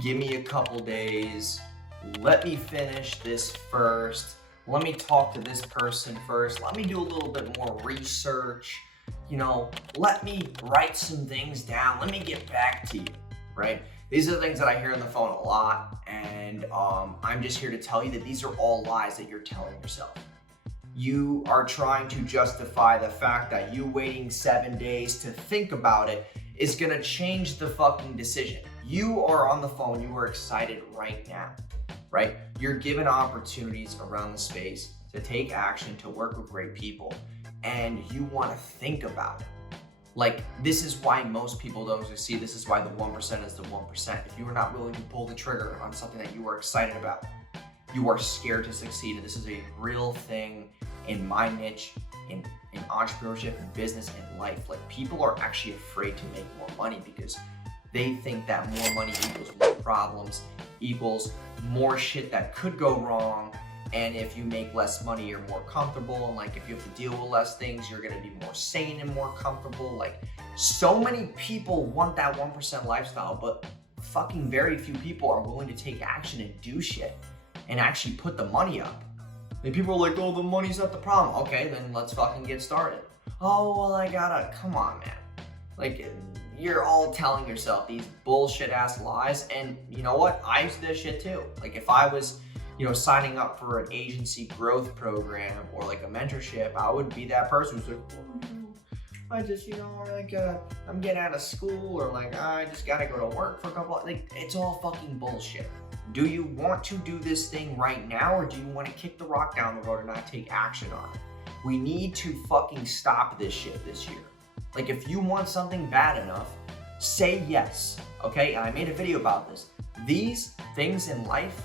give me a couple days, let me finish this first, let me talk to this person first, let me do a little bit more research, let me write some things down, let me get back to you, right? These are the things that I hear on the phone a lot, and I'm just here to tell you that these are all lies that you're telling yourself. You are trying to justify the fact that you waiting 7 days to think about it is gonna change the fucking decision. You are on the phone, you are excited right now, right? You're given opportunities around the space to take action, to work with great people, and you wanna think about it. Like, this is why most people don't succeed. This is why the 1% is the 1%. If you are not willing to pull the trigger on something that you are excited about, you are scared to succeed. And this is a real thing in my niche, in entrepreneurship, in business, in life. Like, people are actually afraid to make more money because they think that more money equals more problems, equals more shit that could go wrong. And if you make less money, you're more comfortable. And like, if you have to deal with less things, you're gonna be more sane and more comfortable. Like, so many people want that 1% lifestyle, but fucking very few people are willing to take action and do shit and actually put the money up. And people are like, oh, the money's not the problem. Okay, then let's fucking get started. Oh, well, come on, man. Like, you're all telling yourself these bullshit ass lies. And you know what? I used to do this shit too. Like, if I was, signing up for an agency growth program or like a mentorship, I would be that person who's like, I just, I'm getting out of school, or like, I just gotta go to work for a couple of, like, it's all fucking bullshit. Do you want to do this thing right now, or do you want to kick the rock down the road and not take action on it? We need to fucking stop this shit this year. Like, if you want something bad enough, say yes, okay? And I made a video about this. These things in life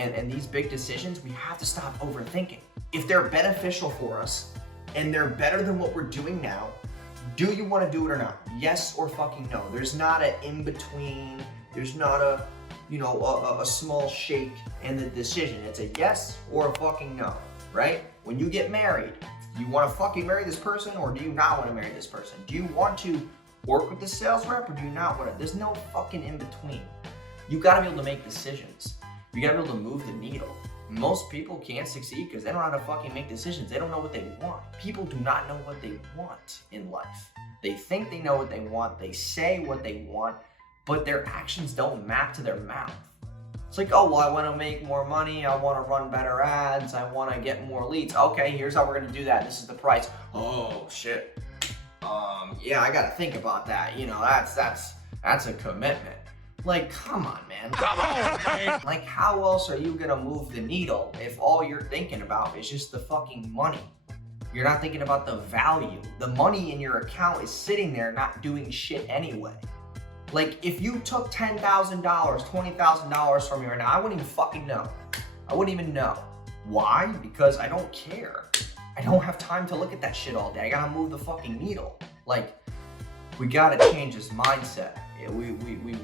and these big decisions, we have to stop overthinking. If they're beneficial for us and they're better than what we're doing now, do you want to do it or not? Yes or fucking no. There's not an in-between. There's not a small shake in the decision. It's a yes or a fucking no, right? When you get married, do you want to fucking marry this person, or do you not want to marry this person? Do you want to work with the sales rep, or do you not want to? There's no fucking in-between. You got to be able to make decisions. You got to be able to move the needle. Most people can't succeed because they don't know how to fucking make decisions. They don't know what they want. People do not know what they want in life. They think they know what they want. They say what they want, but their actions don't map to their mouth. It's like, oh, well, I want to make more money. I want to run better ads. I want to get more leads. Okay, here's how we're going to do that. This is the price. Oh, shit. Yeah, I got to think about that. That's a commitment. Like, come on, man. Come on, man. Like, how else are you going to move the needle if all you're thinking about is just the fucking money? You're not thinking about the value. The money in your account is sitting there not doing shit anyway. Like, if you took $10,000, $20,000 from me right now, I wouldn't even fucking know. I wouldn't even know. Why? Because I don't care. I don't have time to look at that shit all day. I gotta move the fucking needle. Like, we gotta change this mindset. Yeah, we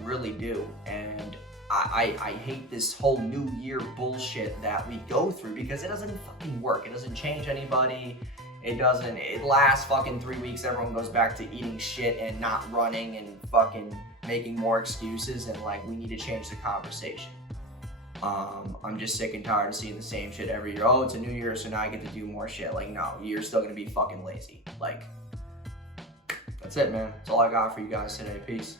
really do. And I hate this whole new year bullshit that we go through because it doesn't fucking work. It doesn't change anybody. It lasts fucking 3 weeks. Everyone goes back to eating shit and not running and fucking making more excuses, and like, we need to change the conversation. I'm just sick and tired of seeing the same shit every year. Oh, it's a new year, so now I get to do more shit. Like, no, you're still gonna be fucking lazy. Like, that's it, man. That's all I got for you guys today. Peace.